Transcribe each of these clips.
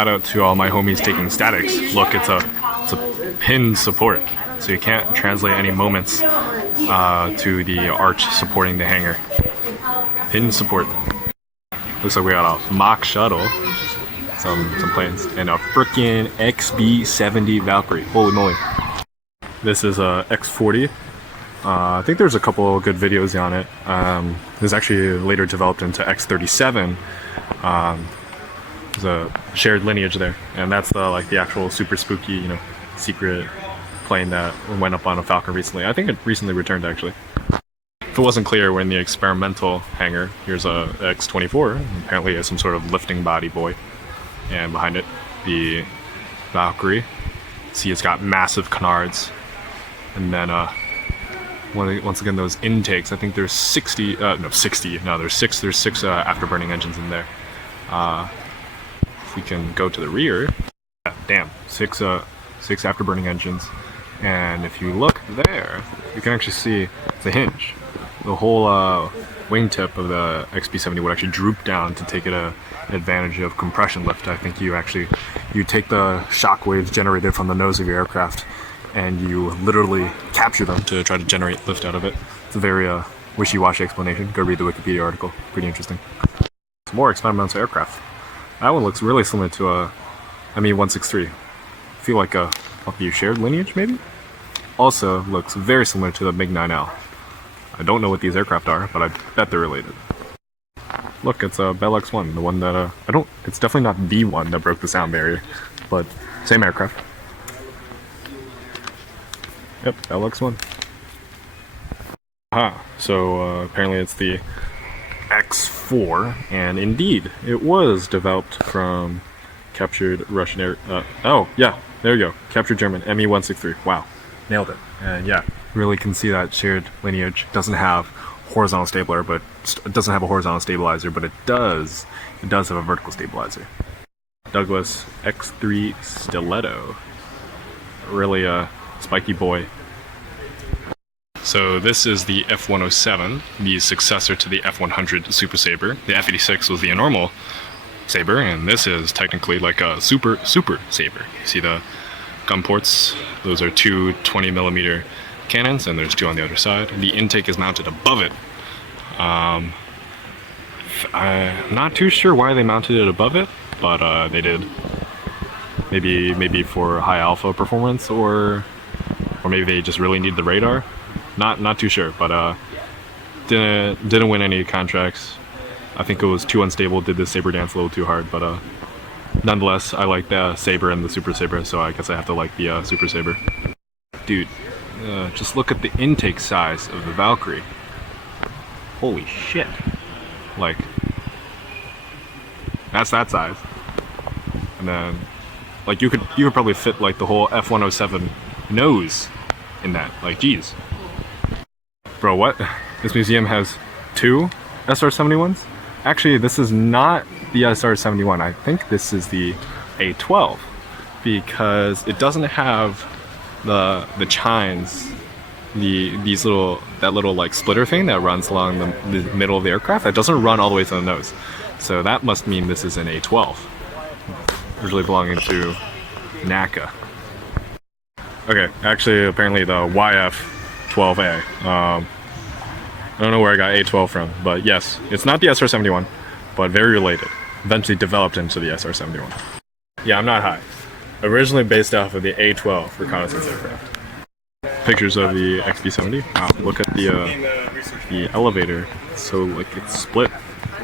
shout out to all my homies taking statics. Look, it's a pin support, so you can't translate any moments to the arch supporting the hangar. Pin support. Looks like we got a mock shuttle, some planes, and a frickin' XB-70 Valkyrie. Holy moly! This is a X-40. I think there's a couple good videos on it. It was actually later developed into X-37. There's a shared lineage there, and that's the actual super spooky, you know, secret plane that went up on a Falcon recently. I think it recently returned, actually. If it wasn't clear, we're in the experimental hangar. Here's a X-24. Apparently it's some sort of lifting body boy, and behind it the Valkyrie. See, it's got massive canards, and then once again, those intakes, I think there's 60, there's six afterburning engines in there. If we can go to the rear, damn, six afterburning engines. And if you look there, you can actually see the hinge. The whole wingtip of the XB-70 would actually droop down to take advantage of compression lift. I think you take the shock waves generated from the nose of your aircraft and you literally capture them to try to generate lift out of it. It's a very wishy-washy explanation. Go read the Wikipedia article. Pretty interesting. Some more experimental aircraft. That one looks really similar to a ME-163. I feel like a shared lineage, maybe? Also looks very similar to the MiG-9L. I don't know what these aircraft are, but I bet they're related. Look, it's a Bell X-1, the one that, it's definitely not the one that broke the sound barrier, but same aircraft. Yep, Bell X-1. Aha, so apparently it's the X-4, and indeed, it was developed from captured Russian air, oh, yeah, there you go, captured German, ME-163, wow, nailed it. And yeah, really can see that shared lineage. Doesn't have horizontal stabilizer, but it doesn't have a horizontal stabilizer, but it does have a vertical stabilizer. Douglas X3 Stiletto, really a spiky boy. So this is the F-107, the successor to the F-100 Super Saber. The F-86 was the normal Saber, and this is technically like a super Saber. You see the gun ports? Those are two 20mm cannons, and there's two on the other side. The intake is mounted above it. I'm not too sure why they mounted it above it, but they did. Maybe for high alpha performance, or maybe they just really need the radar. Not too sure, but didn't win any contracts. I think it was too unstable. Did the Saber dance a little too hard, but nonetheless, I like the Saber and the Super Saber, so I guess I have to like the Super Saber. Dude, just look at the intake size of the Valkyrie. Holy shit! Like, that's that size. And then, like, you could probably fit like the whole F-107 nose in that. Like, geez. Bro, what? This museum has two SR-71s? Actually, this is not the SR-71. I think this is the A-12, because it doesn't have the chines, that little like splitter thing that runs along the middle of the aircraft. That doesn't run all the way to the nose. So that must mean this is an A-12, originally belonging to NACA. Okay, actually, apparently the YF-12A. I don't know where I got A-12 from, but yes, it's not the SR-71, but very related. Eventually developed into the SR-71. Yeah, I'm not high. Originally based off of the A-12 reconnaissance aircraft. Pictures of the XB-70. Wow, look at the elevator. So like it's split.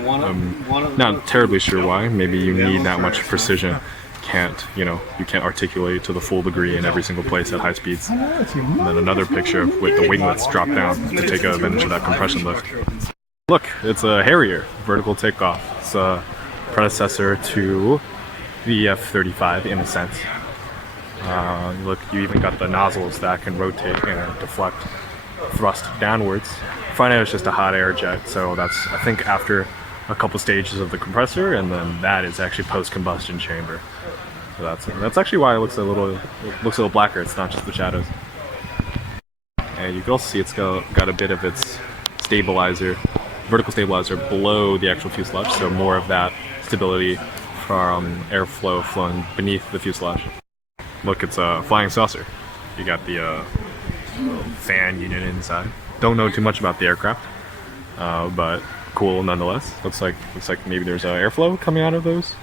Not terribly sure why. Maybe you need that much precision. You can't articulate to the full degree in every single place at high speeds. And then another picture with the winglets drop down to take advantage of that compression lift. Look, it's a Harrier, vertical takeoff. It's a predecessor to the F-35 in a sense. Look, you even got the nozzles that can rotate and deflect, thrust downwards. Front end is just a hot air jet, so that's, I think, after a couple stages of the compressor, and then that is actually post-combustion chamber. So that's actually why it looks a little blacker. It's not just the shadows. And you can also see it's got a bit of its stabilizer, vertical stabilizer below the actual fuselage, so more of that stability from airflow flowing beneath the fuselage. Look, it's a flying saucer. You got the fan unit inside. Don't know too much about the aircraft, but cool nonetheless. Looks like maybe there's airflow coming out of those,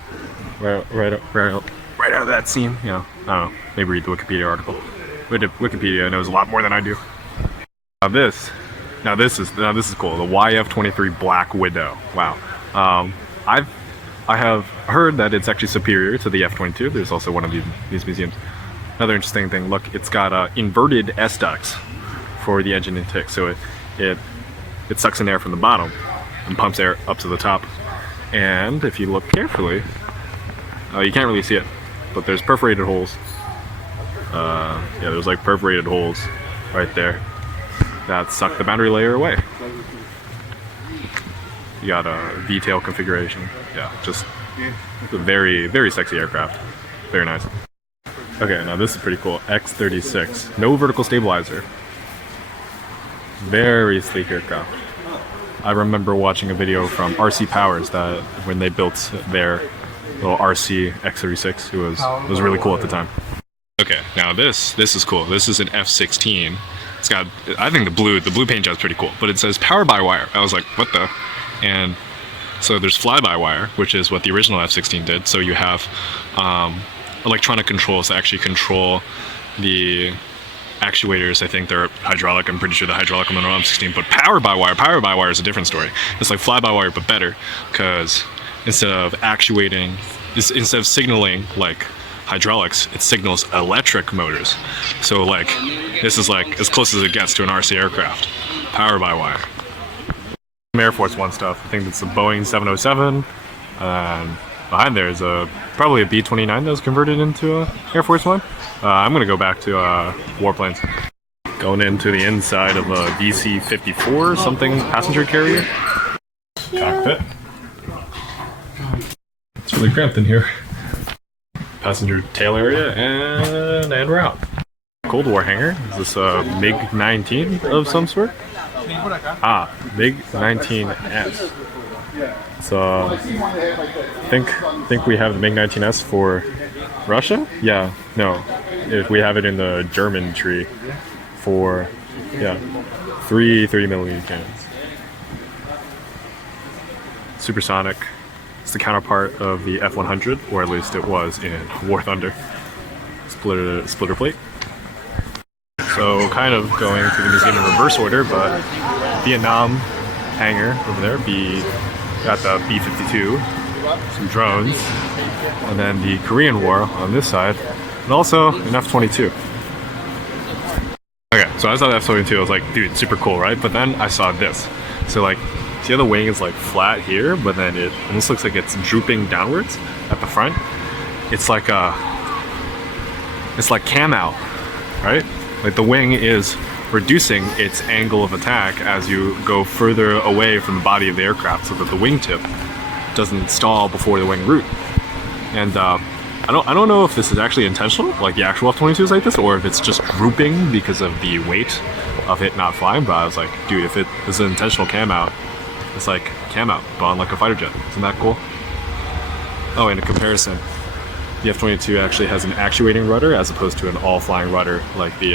right out of that seam. You know, I don't know. Maybe read the Wikipedia article. Wikipedia knows a lot more than I do. Now this is cool. The YF-23 Black Widow. Wow. I have heard that it's actually superior to the F-22. There's also one of these museums. Another interesting thing. Look, it's got inverted S ducts for the engine intake. So it sucks in air from the bottom and pumps air up to the top. And if you look carefully, you can't really see it, but there's perforated holes. Yeah, there's like perforated holes right there that suck the boundary layer away. You got a V-tail configuration. Yeah, just a very, very sexy aircraft. Very nice. Okay, now this is pretty cool. X-36. No vertical stabilizer. Very sleek aircraft. I remember watching a video from RC Powers that when they built their little RC X-36, it was really cool at the time. Okay, now this is cool. This is an F-16. It's got, I think the blue paint job's pretty cool, but it says power by wire. I was like, what the? And so there's fly-by-wire, which is what the original F-16 did. So you have electronic controls that actually control the actuators. I think they're hydraulic. I'm pretty sure the hydraulic on the F-16. But power-by-wire is a different story. It's like fly-by-wire, but better, because instead of signaling like hydraulics, it signals electric motors. So like this is like as close as it gets to an RC aircraft. Power-by-wire. Air Force One stuff. I think it's a Boeing 707. Behind there is probably a B-29 that was converted into a Air Force One. I'm gonna go back to warplanes. Going into the inside of a DC-54 something passenger carrier. Cockpit. It's really cramped in here. Passenger tail area, and we're out. Cold War hangar. Is this a MiG-19 of some sort? MiG-19S. So think we have the MiG-19S for Russia? Yeah, no. If we have it in the German tree for, yeah, 3mm cannons. Supersonic. It's the counterpart of the F-100, or at least it was in War Thunder. Splitter plate. So kind of going to the museum in reverse order, but Vietnam hangar over there, got the B-52, some drones, and then the Korean War on this side, and also an F-22. Okay, so I saw the F-22, I was like, dude, super cool, right? But then I saw this. So like, see how the wing is like flat here, but then it almost looks like it's drooping downwards at the front? It's like cam out, right? Like the wing is reducing its angle of attack as you go further away from the body of the aircraft so that the wingtip doesn't stall before the wing root. And I don't know if this is actually intentional, like the actual F-22 is like this, or if it's just drooping because of the weight of it not flying. But I was like, dude, if it is an intentional cam out, it's like cam out, but on like a fighter jet. Isn't that cool? Oh, and a comparison. The F-22 actually has an actuating rudder as opposed to an all-flying rudder like the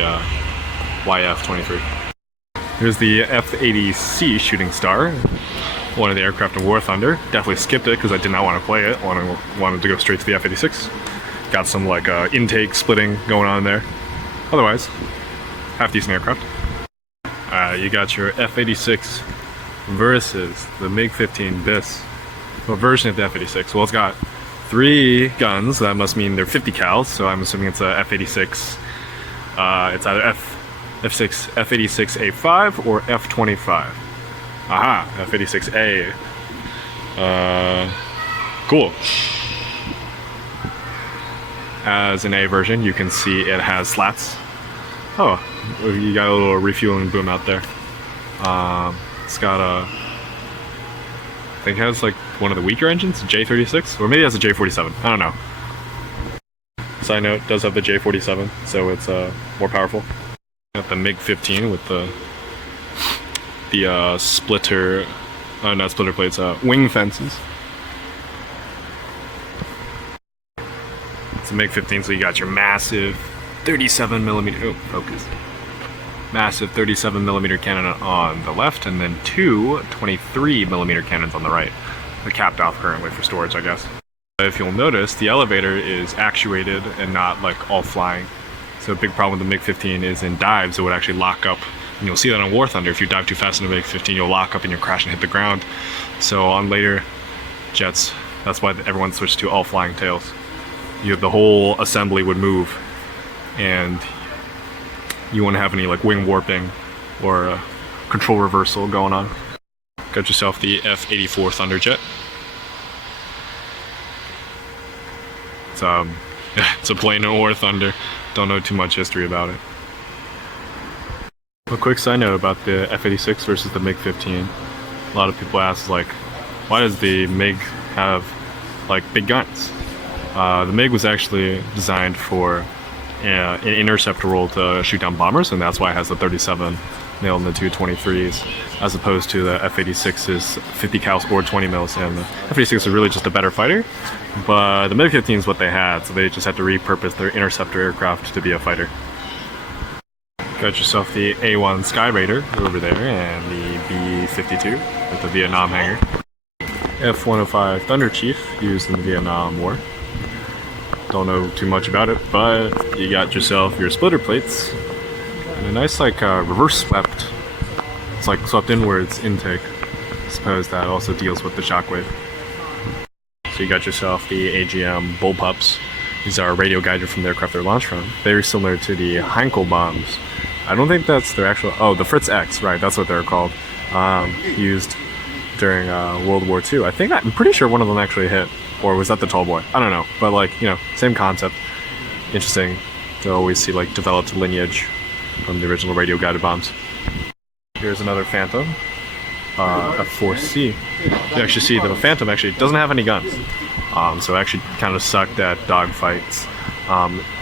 YF-23. Here's the F-80C Shooting Star, one of the aircraft in War Thunder. Definitely skipped it because I did not want to play it. Wanted to go straight to the F-86. Got some like intake splitting going on there. Otherwise, half decent aircraft. You got your F-86 versus the MiG-15 BIS. What version of the F-86? Well, it's got 3 guns. That must mean they're 50 cal, so I'm assuming it's a F-86. It's either F-86A5 or F-25. Aha, F-86A. Cool. As an A version, you can see it has slats. Oh, you got a little refueling boom out there. It's got a, I think it has like one of the weaker engines, J36, or maybe it has a J47. I don't know. Side note, does have the J47, so it's more powerful. Got the MiG-15 with the splitter, not splitter plates, wing fences. It's a MiG-15, so you got your massive 37 millimeter. Oh, focus. Massive 37 millimeter cannon on the left, and then two 23 millimeter cannons on the right. They're capped off currently for storage, I guess. If you'll notice, the elevator is actuated and not like all flying. So a big problem with the MiG-15 is in dives, it would actually lock up. And you'll see that on War Thunder. If you dive too fast in a MiG-15, you'll lock up and you'll crash and hit the ground. So on later jets, that's why everyone switched to all flying tails. The whole assembly would move, and you wouldn't have any like wing warping or control reversal going on. Got yourself the F-84 Thunderjet. It's a plane in War Thunder. Don't know too much history about it. A quick side note about the F-86 versus the MiG-15. A lot of people ask, like, why does the MiG have like big guns? The MiG was actually designed for an interceptor role to shoot down bombers, and that's why it has the 37 mil and the two 23s, as opposed to the F-86's 50 cal or 20 mils. And the F-86 is really just a better fighter, but the MiG-15 is what they had, so they just had to repurpose their interceptor aircraft to be a fighter. Got yourself the A-1 Sky Raider over there, and the B-52 with the Vietnam hangar. F-105 Thunder Chief used in the Vietnam War. Don't know too much about it, but you got yourself your splitter plates and a nice like reverse swept. It's like swept inwards intake. I suppose that also deals with the shockwave. So you got yourself the Agm Bullpups. These are radio guided from the aircraft they're launched from. Very similar to the Hangar bombs. I don't think that's their actual. Oh, the Fritz X, right? That's what they're called. Used during World War II. I'm pretty sure one of them actually hit. Or was that the tall boy? I don't know. But like, you know, same concept. Interesting to always see like developed lineage from the original radio guided bombs. Here's another Phantom, F4C. You actually see the Phantom actually doesn't have any guns. So it actually kind of sucked at dogfights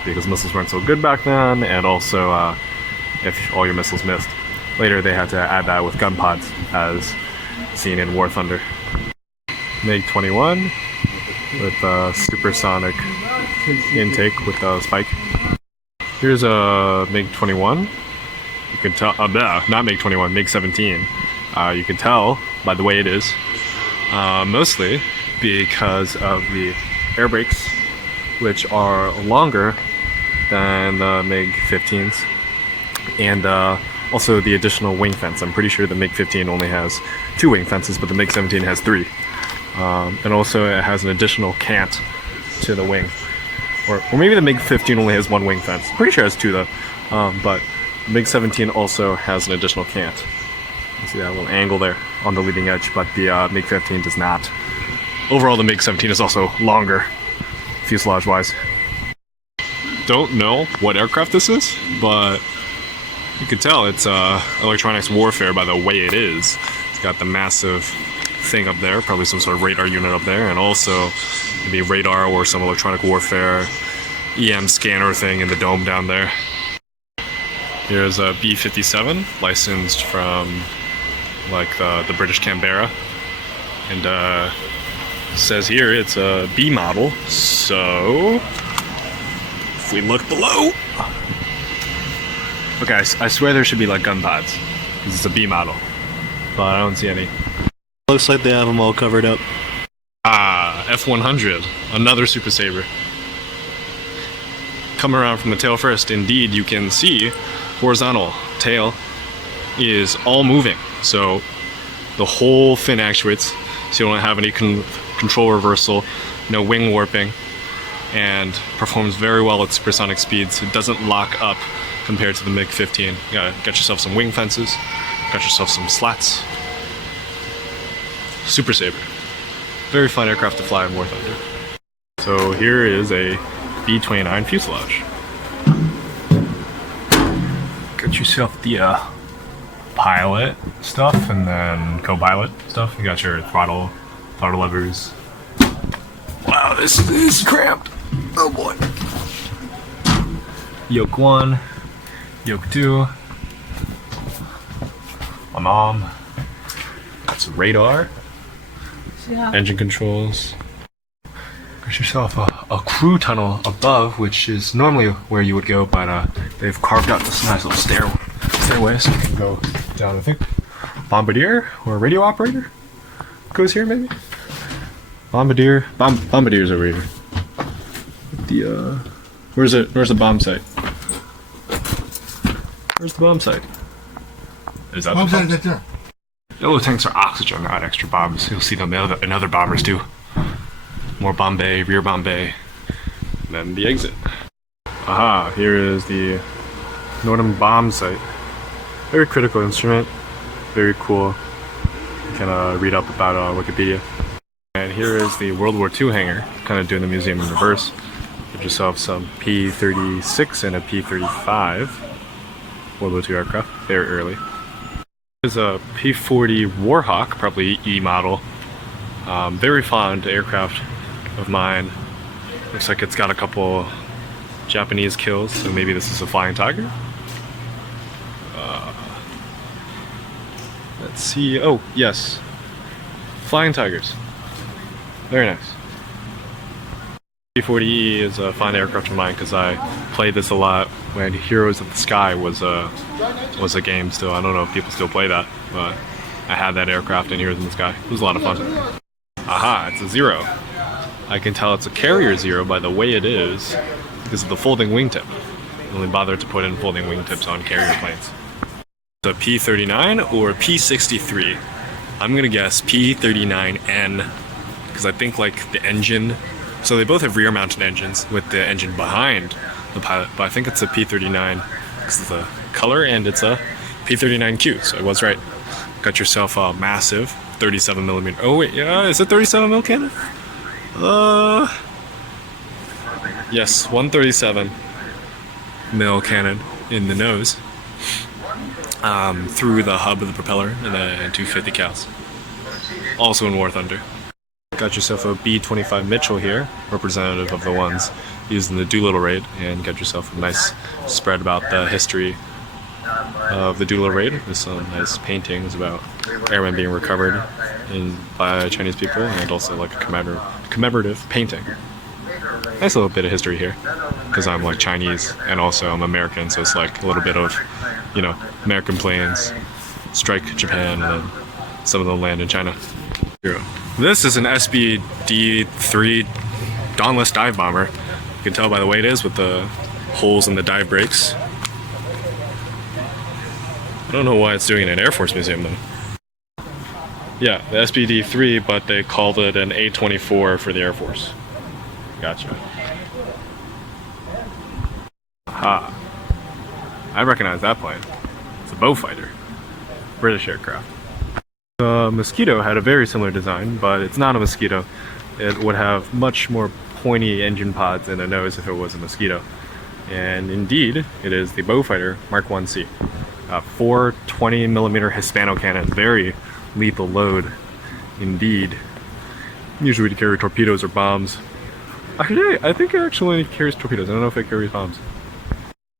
because missiles weren't so good back then, and also if all your missiles missed. Later they had to add that with gun pods, as seen in War Thunder. MiG-21 with supersonic intake with a spike. Here's a MiG-21. You can tell, not MiG-21, MiG-17. You can tell by the way it is, mostly because of the air brakes, which are longer than the MiG-15s, and also the additional wing fence. I'm pretty sure the MiG-15 only has 2 wing fences, but the MiG-17 has 3. And also it has an additional cant to the wing. Or maybe the MiG-15 only has 1 wing fence. Pretty sure it has 2 though. But the MiG-17 also has an additional cant. You see that little angle there on the leading edge, but the MiG-15 does not. Overall, the MiG-17 is also longer, fuselage-wise. Don't know what aircraft this is, but you can tell it's electronics warfare by the way it is. It's got the massive thing up there, probably some sort of radar unit up there, and also maybe radar or some electronic warfare EM scanner thing in the dome down there. Here's a B-57, licensed from like the British Canberra, and says here it's a B model, so if we look below, okay, I swear there should be like gun pods, because it's a B model, but I don't see any. Looks like they have them all covered up. F-100, another Super Saber. Coming around from the tail first, indeed you can see horizontal tail is all moving. So the whole fin actuates, so you don't have any control reversal, no wing warping, and performs very well at supersonic speeds. It doesn't lock up compared to the MiG-15. You got yourself some wing fences, got yourself some slats. Super Saber. Very fun aircraft to fly in War Thunder. So here is a B-29 fuselage. Got yourself the pilot stuff and then co-pilot stuff. You got your throttle levers. Wow, this is cramped. Oh boy. Yoke 1, yoke 2. My mom. Got some radar. Yeah. Engine controls. Got yourself a crew tunnel above, which is normally where you would go, but they've carved out this nice little stairway so you can go down. I think bombardier or radio operator goes here, maybe. Bombardier's over here. The where's the bomb site? Where's the bomb site? Is that Bomb the site bomb? right there. Yellow tanks are oxygen, not extra bombs. You'll see them in other bombers too. More bomb bay, rear bomb bay, and then the exit. Aha, here is the Nordham bomb site. Very critical instrument, very cool. You can read up about Wikipedia. And here is the World War II hangar, kind of doing the museum in reverse. Get yourself some P-36 and a P-35 World War II aircraft, very early. There's a P-40 Warhawk, probably E model. Very fond aircraft of mine. Looks like it's got a couple Japanese kills, so maybe this is a Flying Tiger. Let's see. Oh, yes. Flying Tigers. Very nice. P-40E is a fond aircraft of mine because I played this a lot when Heroes of the Sky was a game still. I don't know if people still play that, but I had that aircraft in Heroes of the Sky. It was a lot of fun. Aha, it's a Zero. I can tell it's a carrier Zero by the way it is because of the folding wingtip. I only bothered to put in folding wingtips on carrier planes. It's a P-39 or a P-63. I'm gonna guess P-39N because I think like the engine. So they both have rear-mounted engines with the engine behind the pilot, but I think it's a P-39 because of the color, and it's a P-39Q, so I was right. Got yourself a massive 37mm. Oh wait, yeah, is it 37mm cannon? Yes, 137mm cannon in the nose, through the hub of the propeller, and then 250 cals. Also in War Thunder. Got yourself a B-25 Mitchell here, representative of the ones used in the Doolittle raid, and got yourself a nice spread about the history of the Doolittle raid. There's some nice paintings about airmen being recovered by Chinese people, and also like a commemorative painting. Nice little bit of history here, because I'm like Chinese and also I'm American, so it's like a little bit of, you know, American planes strike Japan and then some of them land in China. This is an SBD-3 Dauntless dive bomber. You can tell by the way it is with the holes in the dive brakes. I don't know why it's doing it in an Air Force museum though. Yeah, the SBD-3, but they called it an A-24 for the Air Force. Gotcha. Aha. I recognize that plane. It's a Beaufighter. British aircraft. The Mosquito had a very similar design, but it's not a Mosquito. It would have much more pointy engine pods in the nose if it was a Mosquito. And indeed, it is the Beaufighter Mark 1C. 4 20mm Hispano cannons, very lethal load indeed. Usually to carry torpedoes or bombs. Actually, I think it actually carries torpedoes. I don't know if it carries bombs.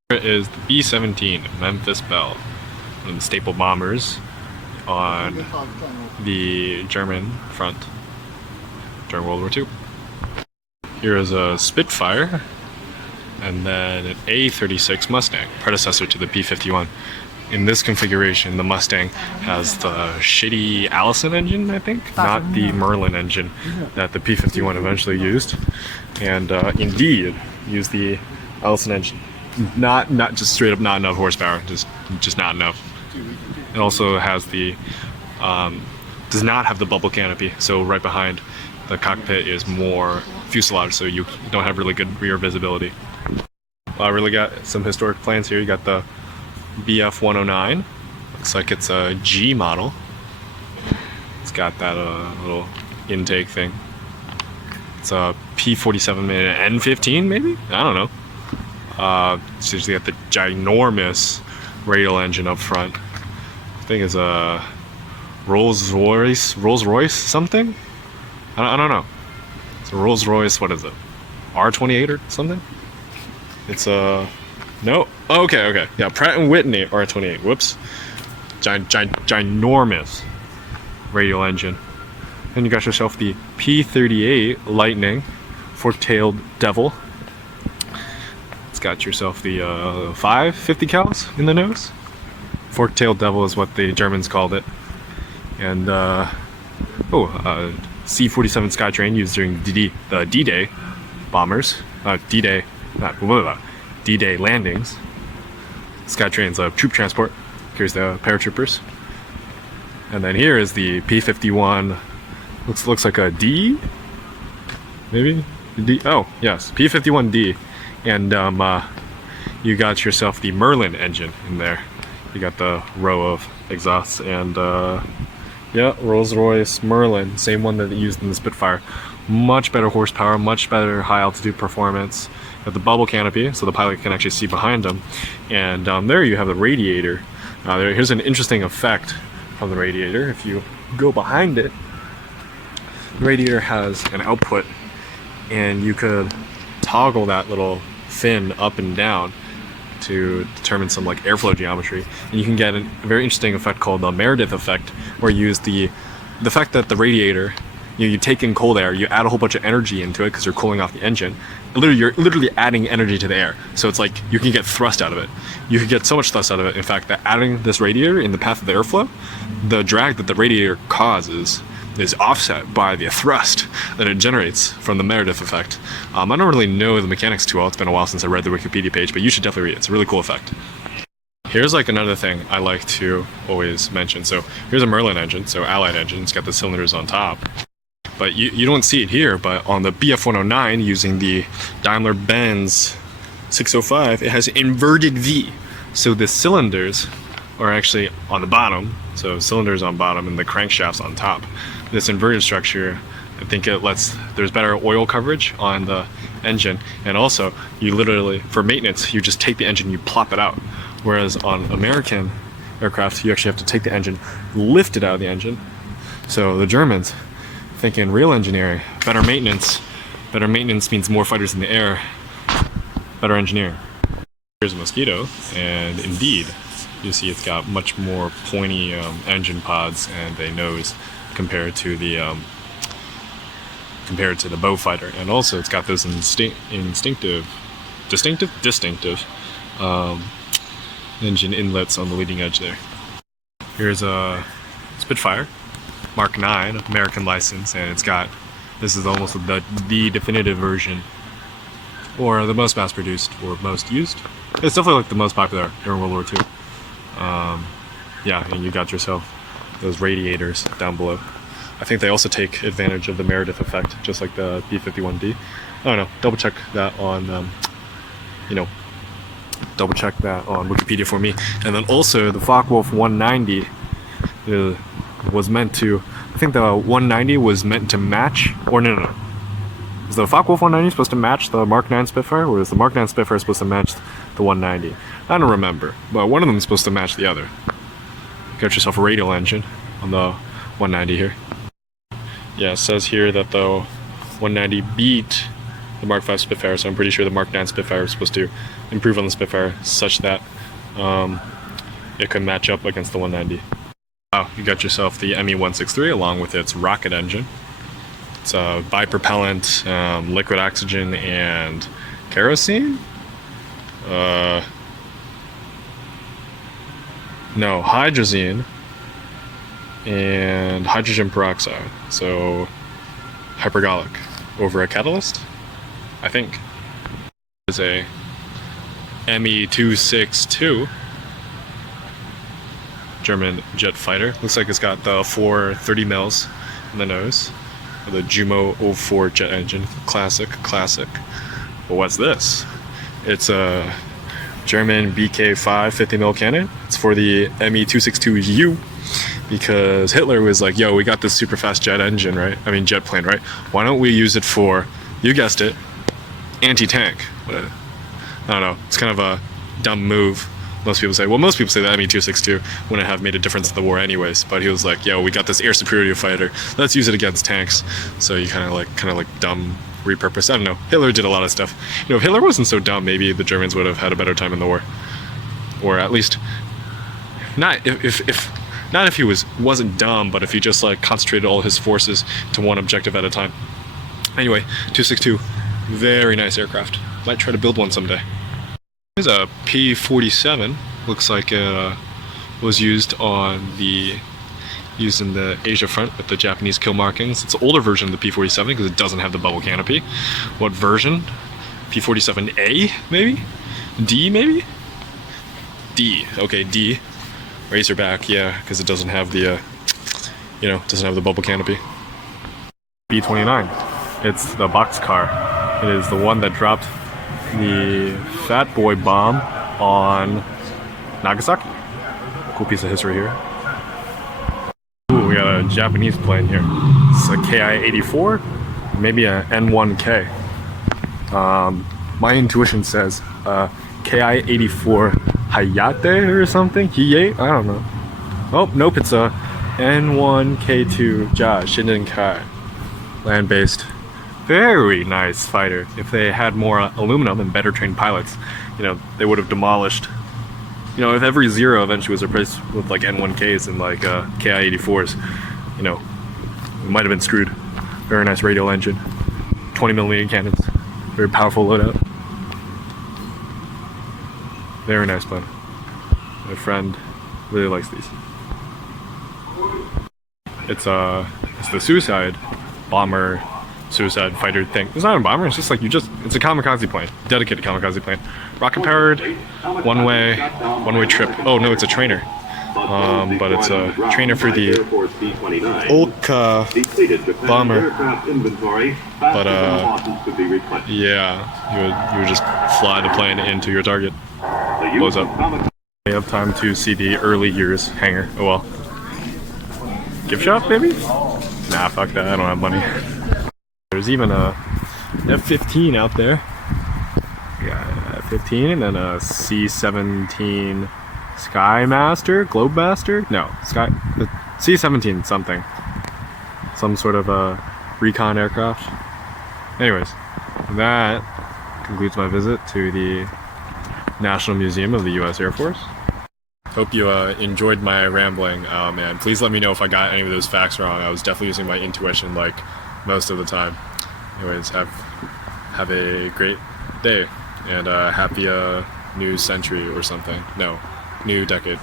Here is the B-17 Memphis Belle, one of the staple bombers on the German front during World War II. Here is a Spitfire, and then an A-36 Mustang, predecessor to the P-51. In this configuration, the Mustang has the shitty Allison engine, I think, not the Merlin engine that the P-51 eventually used, and indeed used the Allison engine. Not just straight up not enough horsepower, just not enough. It also has the does not have the bubble canopy, so right behind the cockpit is more fuselage, so you don't have really good rear visibility. I really got some historic planes here. You got the BF-109. Looks like it's a G model. It's got that little intake thing. It's a P-47 and N-15 maybe? I don't know. It's usually got the ginormous radial engine up front. I think it's a Rolls-Royce something? I don't know. It's a Rolls-Royce, what is it? R28 or something? It's a... No? Oh, okay. Yeah, Pratt & Whitney R28. Whoops. Ginormous radial engine. Then you got yourself the P-38 Lightning fork-tailed devil. It's got yourself the 550 cals in the nose. Fork-tailed devil is what the Germans called it. And C-47 Skytrain used during the D-Day bombers. D-Day landings. Skytrain's a troop transport. Here's the paratroopers. And then here is the P-51. Looks like a D? Maybe? D? Oh, yes. P-51D. And you got yourself the Merlin engine in there. You got the row of exhausts and yeah, Rolls-Royce Merlin, same one that they used in the Spitfire. Much better horsepower, much better high altitude performance. Got the bubble canopy, so the pilot can actually see behind them. And there you have the radiator. Here's an interesting effect from the radiator. If you go behind it, the radiator has an output, and you could toggle that little fin up and down to determine some like airflow geometry, and you can get a very interesting effect called the Meredith Effect, where you use the fact that the radiator, you take in cold air, you add a whole bunch of energy into it because you're cooling off the engine. You're literally adding energy to the air, so it's like you can get thrust out of it. You can get so much thrust out of it, in fact, that adding this radiator in the path of the airflow, the drag that the radiator causes is offset by the thrust that it generates from the Meredith Effect. I don't really know the mechanics too well. It's been a while since I read the Wikipedia page, but you should definitely read it. It's a really cool effect. Here's like another thing I like to always mention. So here's a Merlin engine, so Allied engine. It's got the cylinders on top. But you don't see it here, but on the BF-109 using the Daimler-Benz 605, it has inverted V. So the cylinders are actually on the bottom, so cylinders on bottom and the crankshaft's on top. This inverted structure, I think there's better oil coverage on the engine, and also you literally, for maintenance, you just take the engine, you plop it out. Whereas on American aircraft, you actually have to take the engine, lift it out of the engine. So the Germans, thinking real engineering, better maintenance means more fighters in the air, better engineering. Here's a Mosquito, and indeed, you see it's got much more pointy engine pods and a nose compared to the Beaufighter, and also it's got those distinctive engine inlets on the leading edge there. Here's a Spitfire Mark 9, American license, and this is almost the definitive version, or the most mass-produced or most used. It's definitely like the most popular during World War II. Yeah, and you got yourself those radiators down below. I think they also take advantage of the Meredith Effect, just like the B-51D. I don't know. Double check that on, double check that on Wikipedia for me. And then also the Focke-Wulf 190 was meant to. I think the 190 was meant to match, or no. Is the Focke-Wulf 190 supposed to match the Mark 9 Spitfire, or is the Mark 9 Spitfire supposed to match the 190? I don't remember, but one of them is supposed to match the other. Got yourself a radial engine on the 190 here. Yeah, it says here that the 190 beat the Mark 5 Spitfire, so I'm pretty sure the Mark 9 Spitfire is supposed to improve on the Spitfire such that it could match up against the 190. Wow, you got yourself the ME-163 along with its rocket engine. It's a bipropellant, liquid oxygen, and kerosene? No, hydrazine and hydrogen peroxide. So, hypergolic over a catalyst, I think. There's a ME-262 German jet fighter. Looks like it's got the 430 mils in the nose. The Jumo 04 jet engine. Classic. But what's this? It's a German BK-5 50mm cannon. It's for the ME-262U because Hitler was like, yo, we got this super fast jet engine, right? I mean jet plane, right? Why don't we use it for, you guessed it, anti-tank? I don't know. It's kind of a dumb move. Most people say the ME-262 wouldn't have made a difference in the war anyways, but he was like, yo, we got this air superiority fighter, let's use it against tanks. So you kind of like dumb repurpose. I don't know. Hitler did a lot of stuff. If Hitler wasn't so dumb, maybe the Germans would have had a better time in the war, or at least not if he wasn't dumb, but if he just like concentrated all his forces to one objective at a time. Anyway, 262 Very nice aircraft. Might try to build one someday. Here's a P-47. Looks like it was used in the Asia front with the Japanese kill markings. It's an older version of the P-47 because it doesn't have the bubble canopy. What version? P-47A, maybe? D, maybe? D. Okay, D. Razorback, yeah, because it doesn't have the, doesn't have the bubble canopy. B-29. It's the boxcar. It is the one that dropped the Fat Boy bomb on Nagasaki. Cool piece of history here. Ooh, we got a Japanese plane here. It's a Ki-84, maybe a N1K. My intuition says Ki-84 Hayate or something? Hiei? I don't know. Oh, nope, it's a N1K2 Ja Shinnenkai. Land-based. Very nice fighter. If they had more aluminum and better trained pilots, they would have demolished. If every Zero eventually was replaced with like N1Ks and like Ki-84s, we might have been screwed. Very nice radial engine. 20mm cannons. Very powerful loadout. Very nice plane. My friend really likes these. It's the suicide bomber, suicide fighter thing. It's not a bomber, it's just like it's a kamikaze plane. Dedicated kamikaze plane. Rocket powered, one-way trip. Oh no, it's a trainer. But it's a trainer for the Olka bomber. But yeah, you would just fly the plane into your target. Blows up. We have time to see the early years hangar. Oh well. Gift shop maybe? Nah, fuck that. I don't have money. There's even a F-15 out there. Yeah, F-15 and then a C-17 Skymaster? Globemaster? No, C-17 something. Some sort of a recon aircraft. Anyways, that concludes my visit to the National Museum of the U.S. Air Force. Hope you enjoyed my rambling, and please let me know if I got any of those facts wrong. I was definitely using my intuition like most of the time. Anyways, have a great day, and happy new century or something. No, new decade.